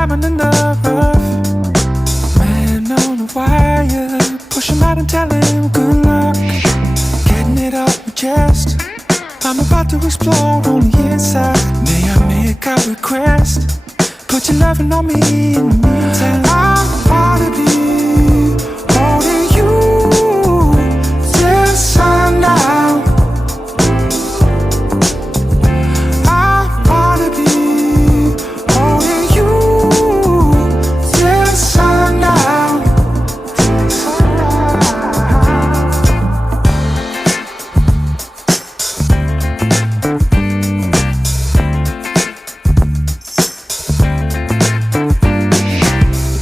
diamond in the rough. Man on a wire, push him out and tell him good luck. Getting it off my chest, I'm about to explode on the inside. May I make a request? Put your loving on me in the meantime. I wanna be holding you till sundown. I wanna be holding you till sundown.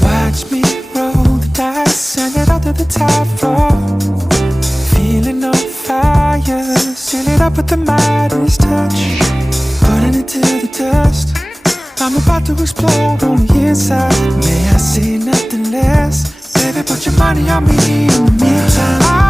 Watch me roll the dice, send it out to the top floor. Feeling on fire, seal it up with the Midas touch. Putting it to the dust, I'm about to explode on the inside. May I say nothing less? Baby, put your money on me in the meantime.